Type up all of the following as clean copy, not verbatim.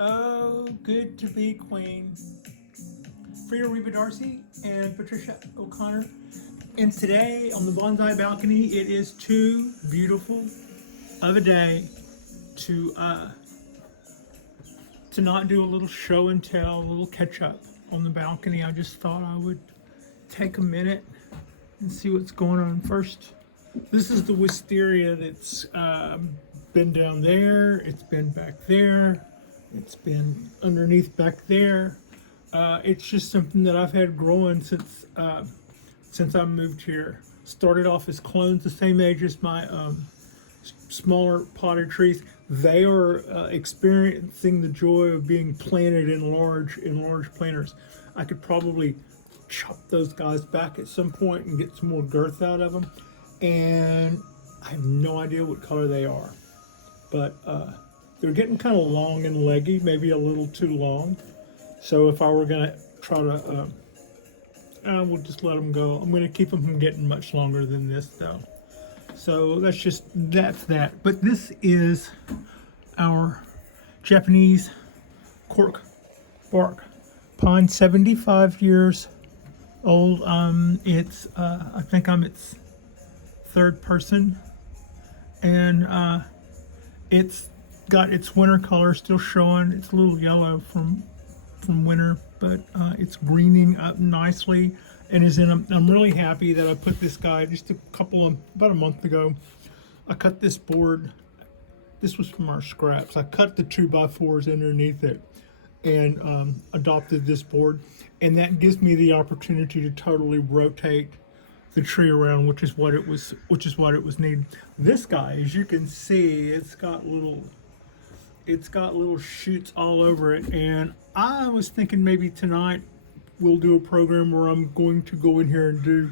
Oh, good to be Queen. Frida Reba Darcy and Patricia O'Connor. And today on the Bonsai Balcony, it is too beautiful of a day to uh, to not do a little show and tell, a little catch up on the balcony. I just thought I would take a minute and see what's going on first. This is the wisteria that's been down there. It's been back there. It's been underneath back there. It's just something that I've had growing since I moved here. Started off as clones, the same age as my smaller potted trees. They are experiencing the joy of being planted in large planters. I could probably chop those guys back at some point and get some more girth out of them. And I have no idea what color they are, but they're getting kind of long and leggy, maybe a little too long. So if I were gonna try to, we'll just let them go. I'm gonna keep them from getting much longer than this though. So that's that. But this is our Japanese cork bark pine, 75 years old. It's I think I'm its third person, and it's got its winter color still showing. It's a little yellow from winter, but it's greening up nicely and is in I'm really happy that I put this guy just about a month ago. I cut this board. This was from our scraps. I cut the 2x4s underneath it and adopted this board, and that gives me the opportunity to totally rotate the tree around, which is what it was needed. This guy, as you can see, it's got little shoots all over it, and I was thinking maybe tonight we'll do a program where I'm going to go in here and do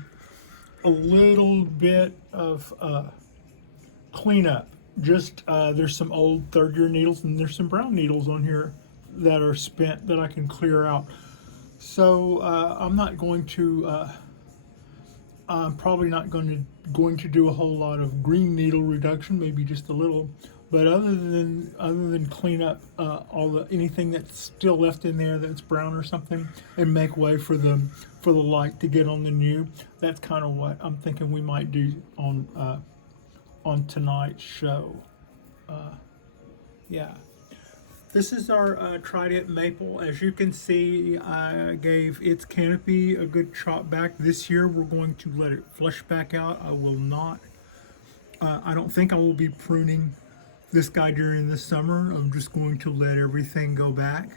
a little bit of cleanup. Just there's some old third-year needles and there's some brown needles on here that are spent that I can clear out. So I'm probably not going to do a whole lot of green needle reduction, maybe just a little. But other than clean up anything that's still left in there that's brown or something, and make way for the light to get on the new. That's kind of what I'm thinking we might do on tonight's show. Yeah. This is our Trident maple. As you can see, I gave its canopy a good chop back. This year we're going to let it flush back out. I will not, I don't think I will be pruning this guy during the summer. I'm just going to let everything go back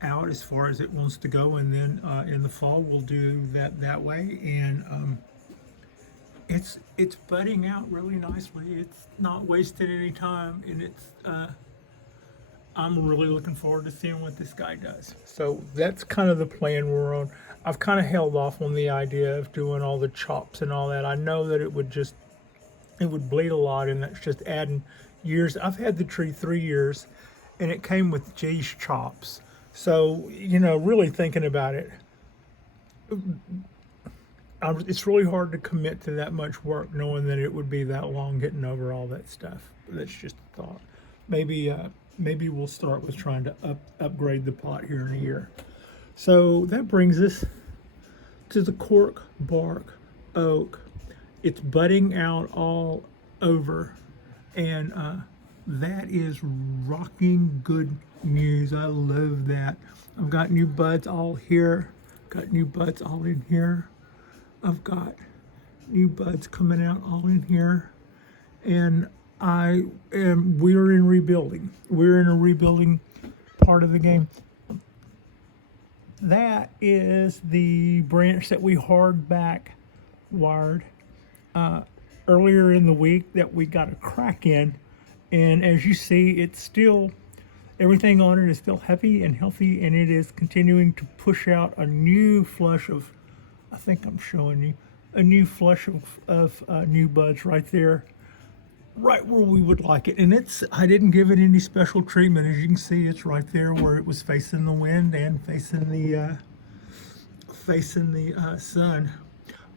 out as far as it wants to go, and then in the fall we'll do that way. And it's budding out really nicely. It's not wasted any time, and I'm really looking forward to seeing what this guy does. So that's kind of the plan we're on. I've kind of held off on the idea of doing all the chops and all that. I know that it would bleed a lot, and that's just adding years. I've had the tree 3 years, and it came with Jay's chops. So, really thinking about it, it's really hard to commit to that much work knowing that it would be that long getting over all that stuff. But that's just a thought. Maybe we'll start with trying to upgrade the pot here in a year. So that brings us to the cork bark oak. It's budding out all over, and that is rocking good news. I love that. I've got new buds all here. Got new buds all in here. I've got new buds coming out all in here, and we're in rebuilding. We're in a rebuilding part of the game. That is the branch that we hard-back wired earlier in the week that we got a crack in. And as you see, everything on it is still heavy and healthy, and it is continuing to push out a new flush of, I think I'm showing you, a new flush of new buds right there, right where we would like it. And I didn't give it any special treatment. As you can see, it's right there where it was facing the wind and facing the sun.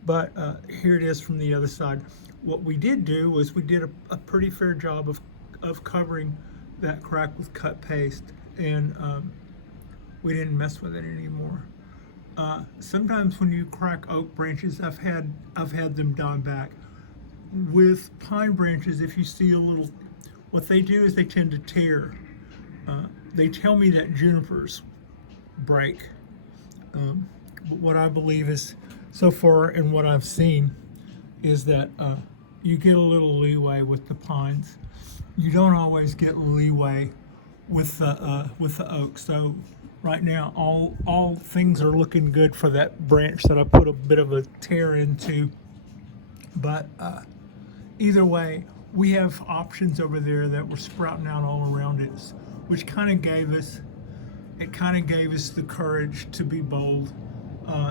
But here it is from the other side. What we did do was we did a pretty fair job of covering that crack with cut paste, and we didn't mess with it anymore. Sometimes when you crack oak branches, I've had them die back. With pine branches, if you see a little, what they do is they tend to tear. They tell me that junipers break, but what I believe is, so far and what I've seen, is that you get a little leeway with the pines. You don't always get leeway with the oak. So right now, all things are looking good for that branch that I put a bit of a tear into. But either way, we have options over there that were sprouting out all around us, which kind of gave us the courage to be bold.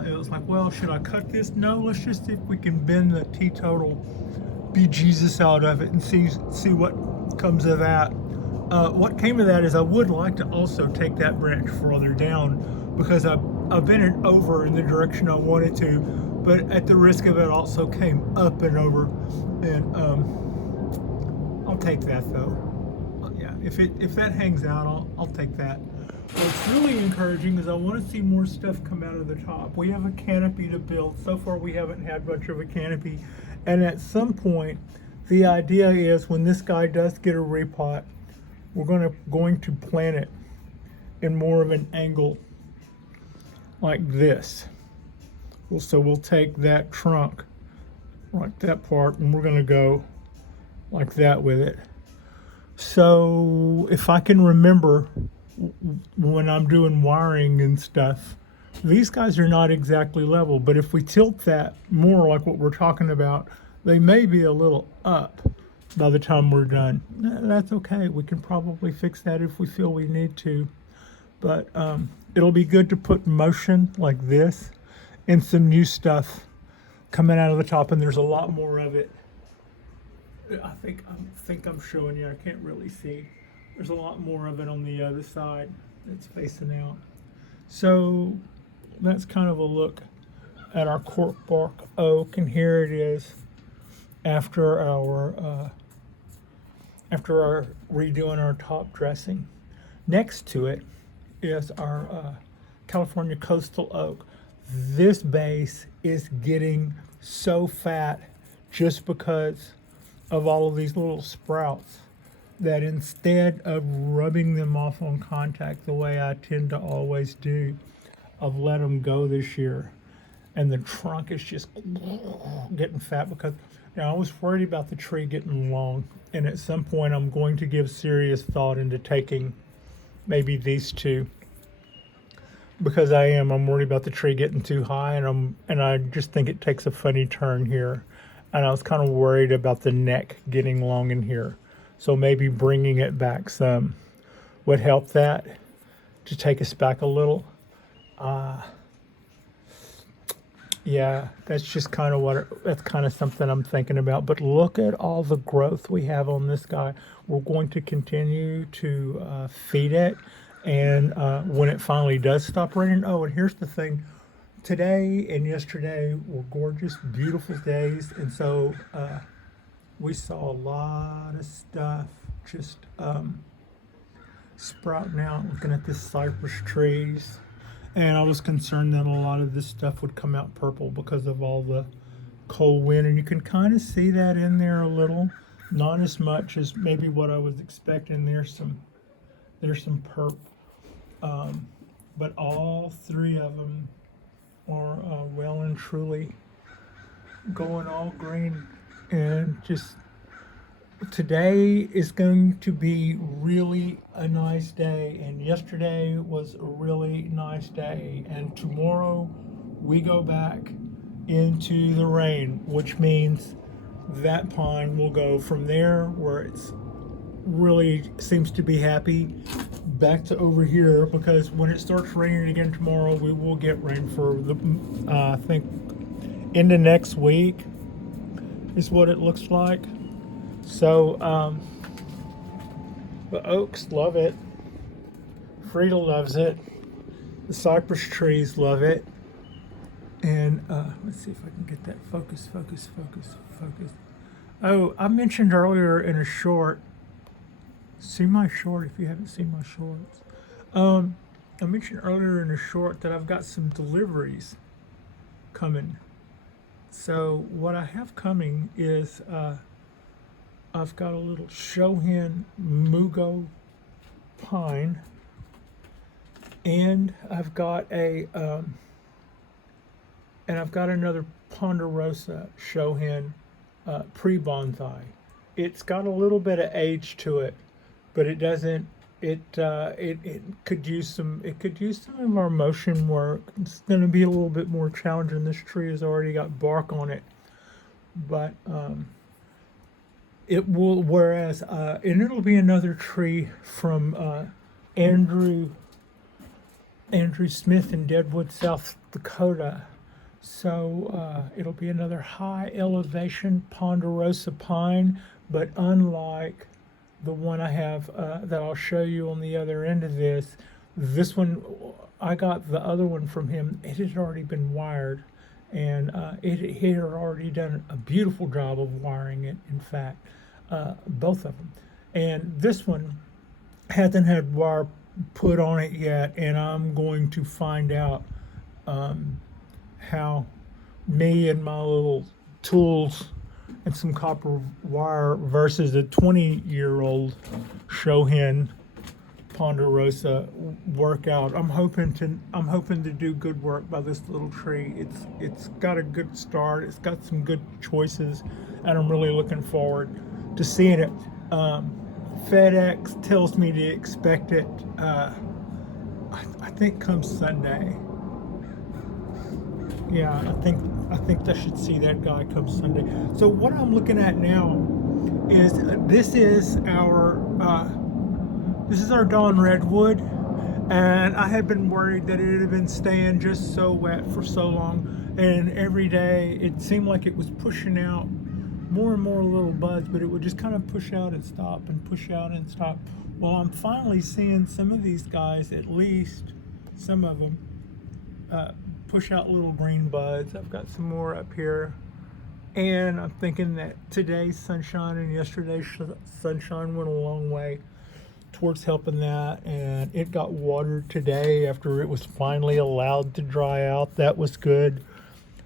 It was like, well, should I cut this? No, let's just see if we can bend the teetotal, be Jesus out of it, and see what comes of that. What came of that is I would like to also take that branch further down, because I've bent it over in the direction I wanted to, but at the risk of it also came up and over, and I'll take that though. Yeah, if that hangs out, I'll take that. What's really encouraging is I want to see more stuff come out of the top. We have a canopy to build. So far we haven't had much of a canopy, and at some point the idea is, when this guy does get a repot, we're going to plant it in more of an angle like this. So we'll take that trunk, like that part, and we're going to go like that with it. So if I can remember, when I'm doing wiring and stuff, these guys are not exactly level, but if we tilt that more like what we're talking about, they may be a little up by the time we're done. That's okay. We can probably fix that if we feel we need to. But it'll be good to put motion like this and some new stuff coming out of the top, and there's a lot more of it. I think I'm showing you. I can't really see. There's a lot more of it on the other side that's facing out. So that's kind of a look at our cork bark oak, and here it is after our redoing our top dressing. Next to it is our California coastal oak. This base is getting so fat just because of all of these little sprouts, that instead of rubbing them off on contact the way I tend to always do, I've let them go this year, and the trunk is just getting fat, because now I was worried about the tree getting long, and at some point I'm going to give serious thought into taking maybe these two, because I'm worried about the tree getting too high, and I just think it takes a funny turn here, and I was kind of worried about the neck getting long in here. So maybe bringing it back some would help that, to take us back a little. Yeah, that's just kind of that's kind of something I'm thinking about. But look at all the growth we have on this guy. We're going to continue to feed it. And when it finally does stop raining, oh, and here's the thing. Today and yesterday were gorgeous, beautiful days. And so we saw a lot of stuff just sprouting out, looking at the cypress trees. And I was concerned that a lot of this stuff would come out purple because of all the cold wind. And you can kind of see that in there a little. Not as much as maybe what I was expecting. There's some perp. But all three of them are well and truly going all green. And just today is going to be really a nice day, and yesterday was a really nice day, and tomorrow we go back into the rain, which means that pine will go from there, where it's really seems to be happy, back to over here, because when it starts raining again tomorrow, we will get rain for the I think into next week is what it looks like. So the oaks love it, Frieda loves it, the cypress trees love it, and let's see if I can get that focus. Oh, I mentioned earlier in a short, see my short if you haven't seen my shorts, I mentioned earlier in the short that I've got some deliveries coming. So what I have coming is I've got a little Shohin Mugo pine, and I've got another Ponderosa Shohin pre-bonsai. It's got a little bit of age to it, but it doesn't. It could use some. It could use some of our motion work. It's going to be a little bit more challenging. This tree has already got bark on it, but it will. Whereas, and it'll be another tree from Andrew Smith in Deadwood, South Dakota. So it'll be another high elevation Ponderosa pine, but unlike the one I have that I'll show you on the other end of this one, I got the other one from him. It had already been wired, and it had already done a beautiful job of wiring it, in fact, both of them. And this one hasn't had wire put on it yet, and I'm going to find out how me and my little tools and some copper wire versus a 20-year-old Shohin Ponderosa work out. I'm hoping to do good work by this little tree. It's got a good start. It's got some good choices, and I'm really looking forward to seeing it. FedEx tells me to expect it. I think come Sunday. Yeah, I think I should see that guy come Sunday. So what I'm looking at now is this is our Dawn Redwood, and I had been worried that it had been staying just so wet for so long, and every day it seemed like it was pushing out more and more little buds, but it would just kind of push out and stop and push out and stop. Well, I'm finally seeing some of these guys, at least some of them, push out little green buds. I've got some more up here, and I'm thinking that today's sunshine and yesterday's sunshine went a long way towards helping that, and it got watered today after it was finally allowed to dry out. That was good.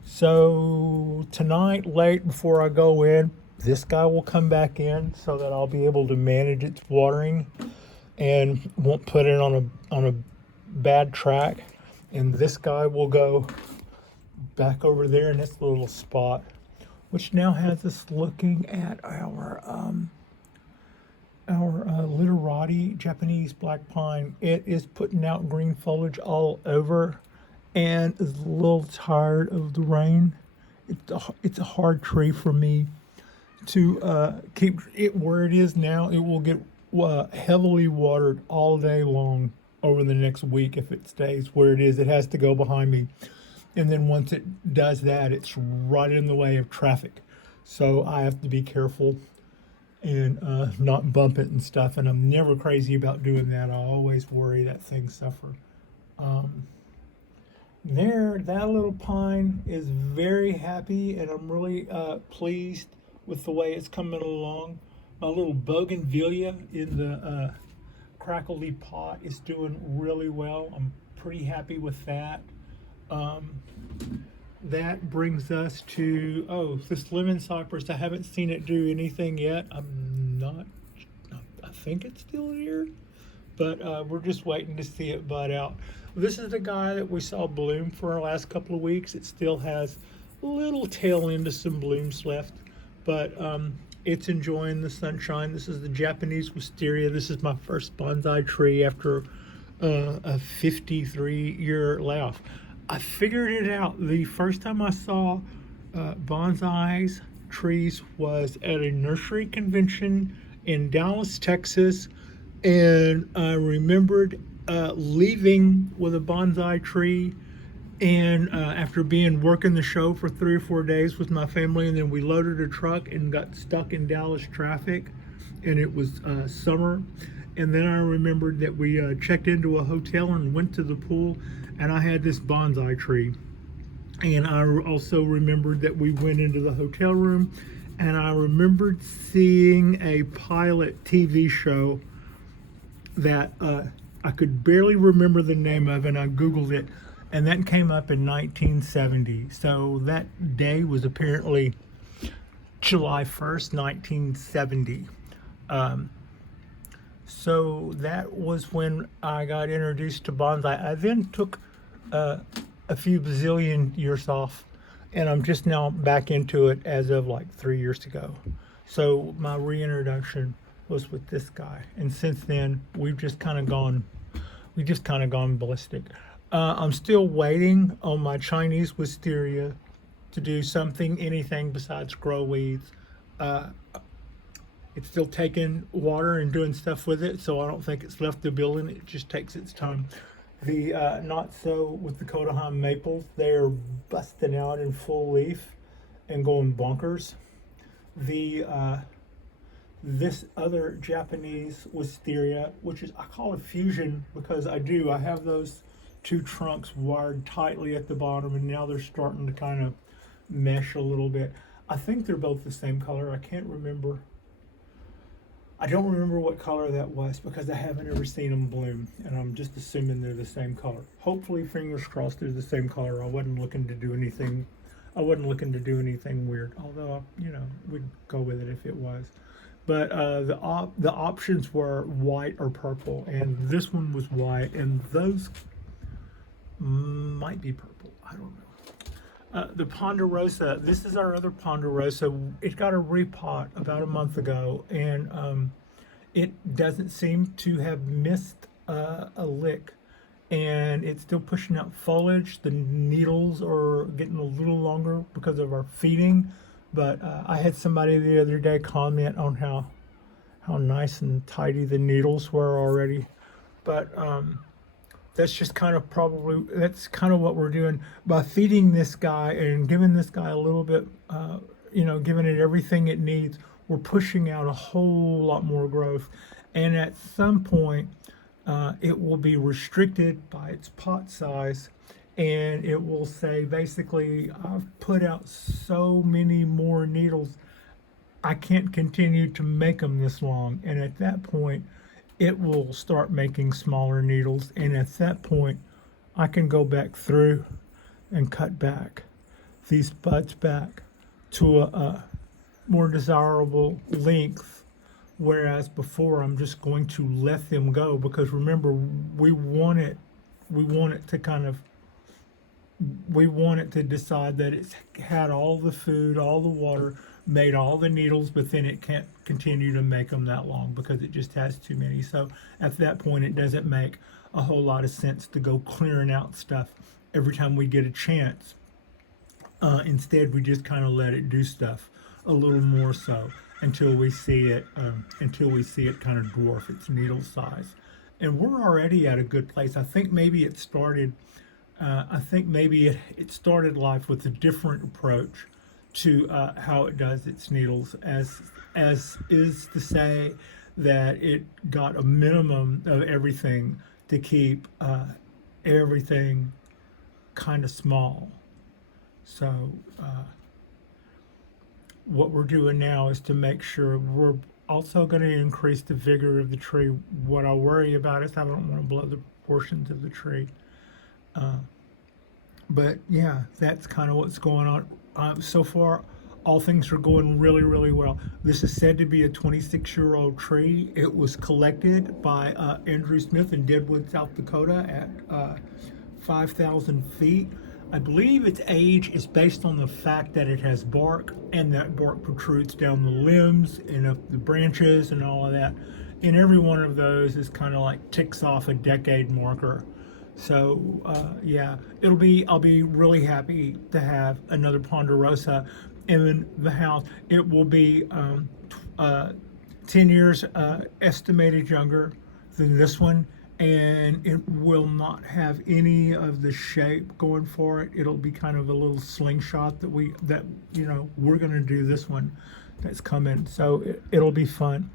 So tonight, late before I go in, this guy will come back in so that I'll be able to manage its watering and won't put it on a bad track. And this guy will go back over there in this little spot, which now has us looking at our literati Japanese black pine. It is putting out green foliage all over and is a little tired of the rain. It's a hard tree for me to keep it where it is now. It will get heavily watered all day long over the next week if it stays where it is. It has to go behind me, and then once it does that, it's right in the way of traffic, so I have to be careful and not bump it and stuff, and I'm never crazy about doing that. I always worry that things suffer. That little pine is very happy, and I'm really pleased with the way it's coming along. My little bougainvillea in the crackly pot is doing really well. I'm pretty happy with that. That brings us to this lemon cypress. I haven't seen it do anything yet. I think it's still here, but we're just waiting to see it bud out. This is the guy that we saw bloom for our last couple of weeks. It still has a little tail end of some blooms left, but it's enjoying the sunshine. This is the Japanese wisteria. This is my first bonsai tree after a 53-year layoff. I figured it out. The first time I saw bonsai trees was at a nursery convention in Dallas, Texas, and I remembered leaving with a bonsai tree, and after working the show for 3 or 4 days with my family, and then we loaded a truck and got stuck in Dallas traffic, and it was summer, and then I remembered that we checked into a hotel and went to the pool, and I had this bonsai tree. And I also remembered that we went into the hotel room, and I remembered seeing a pilot TV show that I could barely remember the name of it, and I Googled it, and that came up in 1970. So that day was apparently July 1st, 1970. Um, so that was when I got introduced to bonsai. I then took uh, a few bazillion years off, and I'm just now back into it as of like 3 years ago. So my reintroduction was with this guy, and since then we've just kind of gone ballistic. I'm still waiting on my Chinese wisteria to do something, anything besides grow weeds. Uh, it's still taking water and doing stuff with it, so I don't think it's left the building. It just takes its time. The not so with the Kodahan maples, they're busting out in full leaf and going bonkers. The this other Japanese wisteria, which is I call it fusion because I have those two trunks wired tightly at the bottom, and now they're starting to kind of mesh a little bit. I think they're both the same color. I can't remember. I don't remember what color that was because I haven't ever seen them bloom, and I'm just assuming they're the same color. Hopefully, fingers crossed, they're the same color. I wasn't looking to do anything. I wasn't looking to do anything weird. Although, we'd go with it if it was. But the options were white or purple, and this one was white, and those might be purple. I don't know. The Ponderosa, this is our other Ponderosa. It got a repot about a month ago, and it doesn't seem to have missed a lick. And it's still pushing out foliage. The needles are getting a little longer because of our feeding. But I had somebody the other day comment on how nice and tidy the needles were already. But that's just that's kind of what we're doing by feeding this guy and giving this guy a little bit, giving it everything it needs. We're pushing out a whole lot more growth, and at some point, it will be restricted by its pot size, and it will say basically, I've put out so many more needles, I can't continue to make them this long, and at that point, it will start making smaller needles, and at that point I can go back through and cut back these buds back to a more desirable length, whereas before I'm just going to let them go because remember we want it to decide that it's had all the food, all the water, made all the needles, but then it can't continue to make them that long because it just has too many. So at that point, it doesn't make a whole lot of sense to go clearing out stuff every time we get a chance. Instead, we just kind of let it do stuff a little more so until we see it kind of dwarf its needle size. And we're already at a good place. I think maybe it started life with a different approach to how it does its needles, as is to say that it got a minimum of everything to keep everything kind of small. So what we're doing now is to make sure we're also going to increase the vigor of the tree. What I worry about is I don't want to blow the proportions of the tree. But yeah, that's kind of what's going on. So far, all things are going really, really well. This is said to be a 26-year-old tree. It was collected by Andrew Smith in Deadwood, South Dakota at 5,000 feet. I believe its age is based on the fact that it has bark, and that bark protrudes down the limbs and up the branches and all of that. And every one of those is kind of like ticks off a decade marker. So yeah, I'll be really happy to have another Ponderosa in the house. It will be 10 years estimated younger than this one, and it will not have any of the shape going for it. It'll be kind of a little slingshot that we're going to do this one that's coming. So it'll be fun.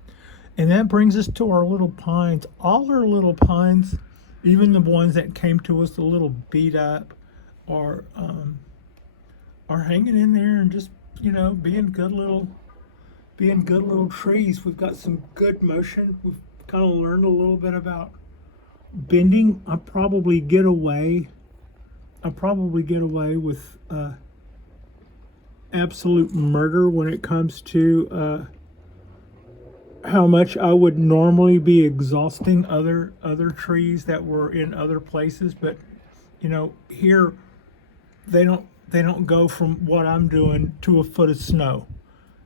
And that brings us to our little pines. All our little pines, even the ones that came to us a little beat up, are hanging in there and just being good little trees. We've got some good motion. We've kind of learned a little bit about bending. I probably get away with absolute murder when it comes to how much I would normally be exhausting other trees that were in other places. But here they don't go from what I'm doing to a foot of snow.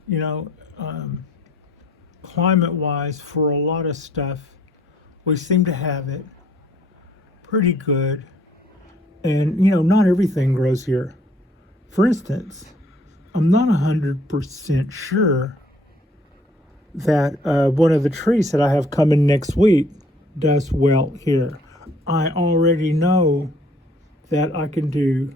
You know, climate wise, for a lot of stuff, we seem to have it pretty good. And not everything grows here. For instance, I'm not 100% sure that one of the trees that I have coming next week does well here. I already know that I can do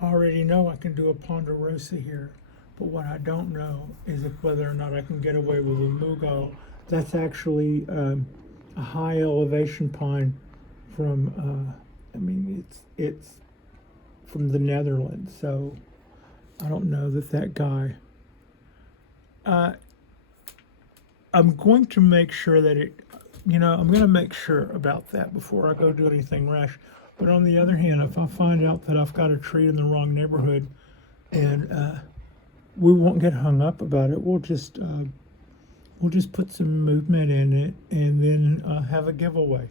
a ponderosa here, but what I don't know is whether or not I can get away with a mugo. That's actually a high elevation pine from it's from the Netherlands, so I don't know that guy. I'm going to make sure that I'm going to make sure about that before I go do anything rash. But on the other hand, if I find out that I've got a tree in the wrong neighborhood, and we won't get hung up about it, we'll just put some movement in it, and then have a giveaway.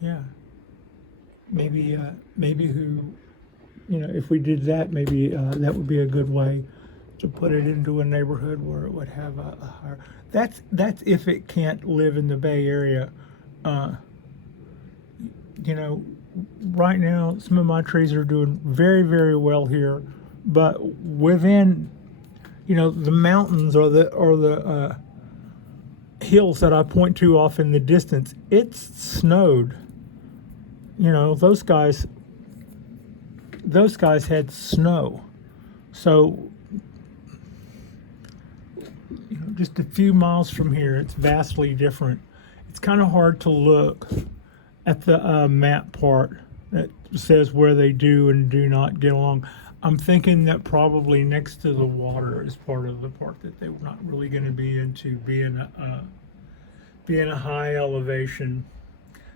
Yeah, maybe if we did that, maybe that would be a good way to put it into a neighborhood where it would have a higher. That's if it can't live in the Bay Area. Right now some of my trees are doing very, very well here, but within the mountains or the hills that I point to off in the distance, it's snowed. Those guys had snow. So just a few miles from here, it's vastly different. It's kind of hard to look at the map part that says where they do and do not get along. I'm thinking that probably next to the water is part of the part that they're not really going to be into, being a high elevation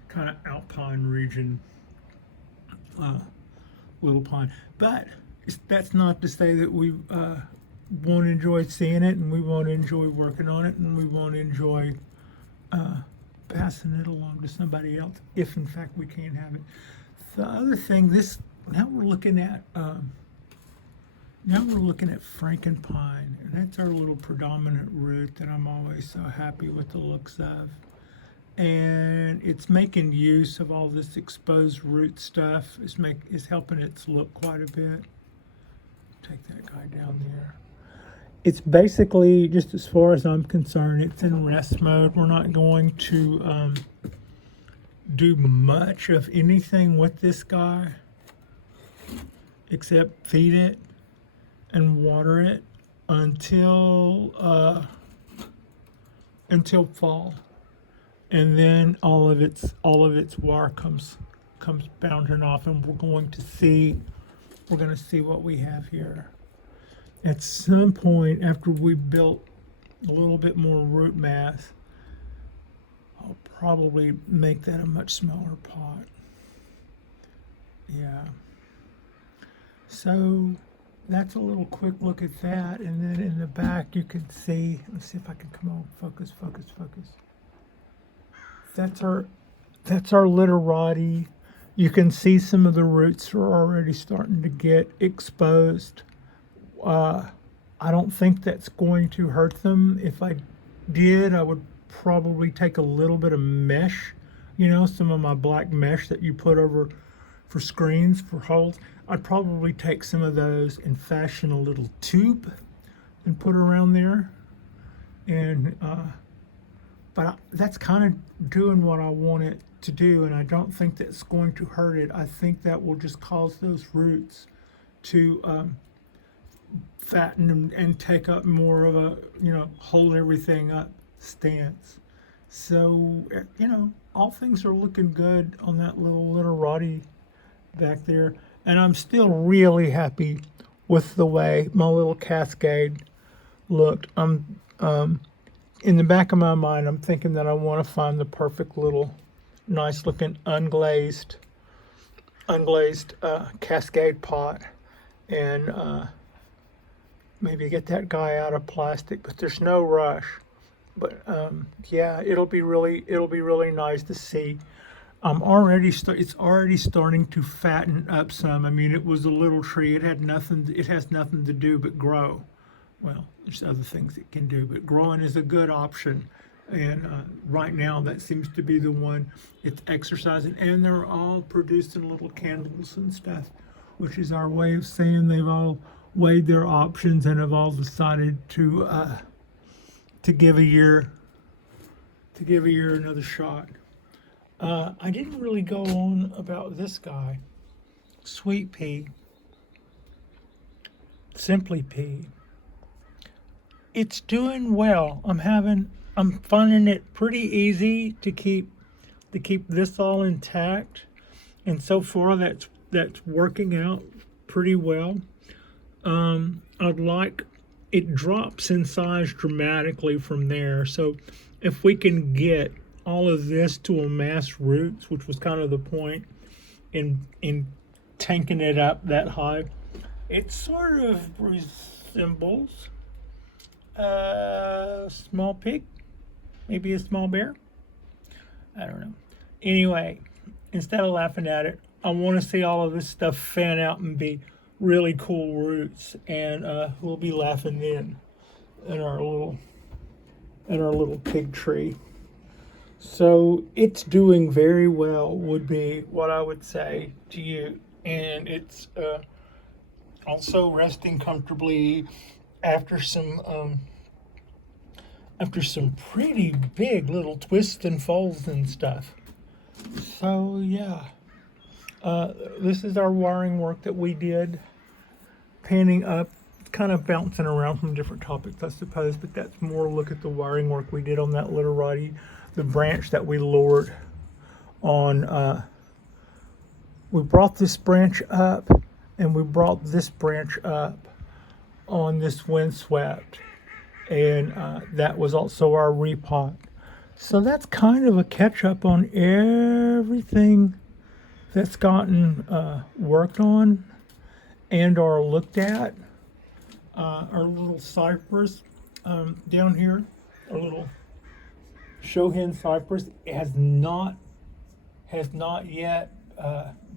kind of alpine region, little pine. But that's not to say that we won't enjoy seeing it, and we won't enjoy working on it, and we won't enjoy passing it along to somebody else, if in fact we can have it. The other thing, now we're looking at frankenpine, and that's our little predominant root that I'm always so happy with the looks of. And it's making use of all this exposed root stuff. It's helping its look quite a bit. Take that guy down there. It's basically, just as far as I'm concerned, it's in rest mode. We're not going to do much of anything with this guy except feed it and water it until fall, and then all of its wire comes bounding off, and we're going to see what we have here. At some point, after we built a little bit more root mass, I'll probably make that a much smaller pot. Yeah. So that's a little quick look at that. And then in the back, you can see, let's see if I can come on, focus. That's our literati. You can see some of the roots are already starting to get exposed. I don't think that's going to hurt them. If I did, I would probably take a little bit of mesh, some of my black mesh that you put over for screens, for holes. I'd probably take some of those and fashion a little tube and put around there. And but that's kind of doing what I want it to do, and I don't think that's going to hurt it. I think that will just cause those roots to fatten and take up more of a hold everything up stance. So all things are looking good on that little literati back there, and I'm still really happy with the way my little cascade looked. in the back of my mind, I'm thinking that I want to find the perfect little, nice looking unglazed cascade pot, and maybe get that guy out of plastic. But there's no rush. But yeah, it'll be really nice to see. It's already starting to fatten up some. I mean, it was a little tree. It has nothing to do but grow. Well, there's other things it can do, but growing is a good option. And right now, that seems to be the one it's exercising. And they're all producing little candles and stuff, which is our way of saying they've all weighed their options and have all decided to give a year another shot. I didn't really go on about this guy, Sweet Pea, Simply Pea. It's doing well. I'm finding it pretty easy to keep this all intact, and so far that's working out pretty well. It drops in size dramatically from there. So if we can get all of this to amass roots, which was kind of the point in tanking it up that high, it sort of resembles a small pig, maybe a small bear. I don't know. Anyway, instead of laughing at it, I want to see all of this stuff fan out and be really cool roots, and we'll be laughing then at our little pig tree. So it's doing very well, would be what I would say to you, and it's also resting comfortably after some pretty big little twists and folds and stuff. So yeah. This is our wiring work that we did, panning up, kind of bouncing around from different topics, I suppose, but that's more a look at the wiring work we did on that literati, the branch that we lowered on. We brought this branch up, and we brought this branch up on this windswept, and that was also our repot. So that's kind of a catch up on everything that's gotten worked on and or looked at. Our little cypress down here, our little Shohin cypress, has not yet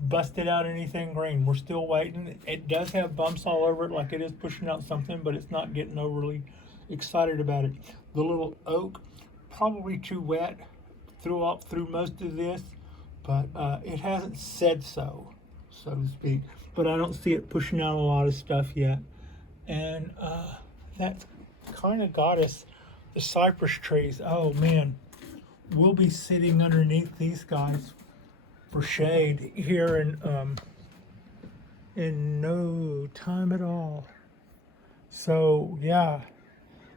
busted out anything green. We're still waiting. It does have bumps all over it, like it is pushing out something, but it's not getting overly excited about it. The little oak, probably too wet through most of this, but it hasn't said so to speak. But I don't see it pushing out a lot of stuff yet. And that's kind of got us, the cypress trees. Oh man, we'll be sitting underneath these guys for shade here in no time at all. So yeah,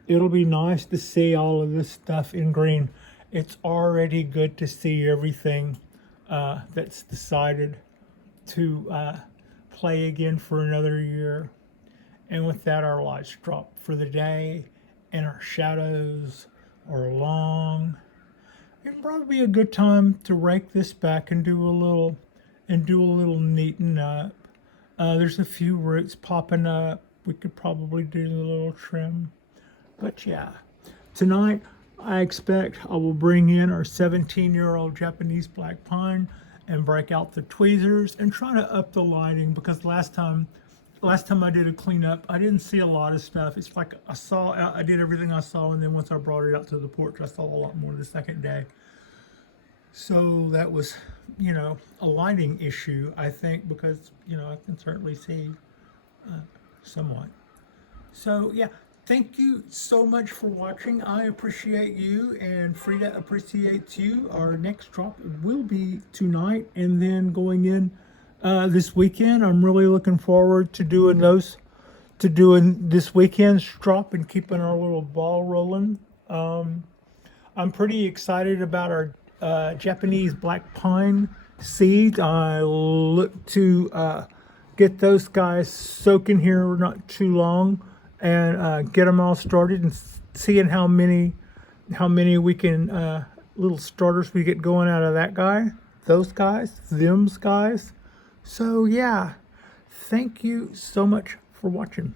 it'll be nice to see all of this stuff in green. It's already good to see everything that's decided to play again for another year. And with that, our lights drop for the day, and our shadows are long. It'd probably be a good time to rake this back and do a little neaten up. There's a few roots popping up. We could probably do a little trim. But yeah, tonight I expect I will bring in our 17-year-old Japanese black pine and break out the tweezers and try to up the lighting, because last time I did a cleanup, I didn't see a lot of stuff. It's like I did everything I saw, and then once I brought it out to the porch, I saw a lot more the second day. So that was, a lighting issue, I think, because, I can certainly see somewhat. So yeah, thank you so much for watching. I appreciate you, and Frida appreciates you. Our next drop will be tonight, and then going in this weekend. I'm really looking forward to doing this weekend's drop and keeping our little ball rolling. I'm pretty excited about our Japanese black pine seeds. I look to get those guys soaking here not too long and get them all started, and seeing how many how many we can, little starters we get going out of that guy, those guys, them's guys. So yeah, thank you so much for watching.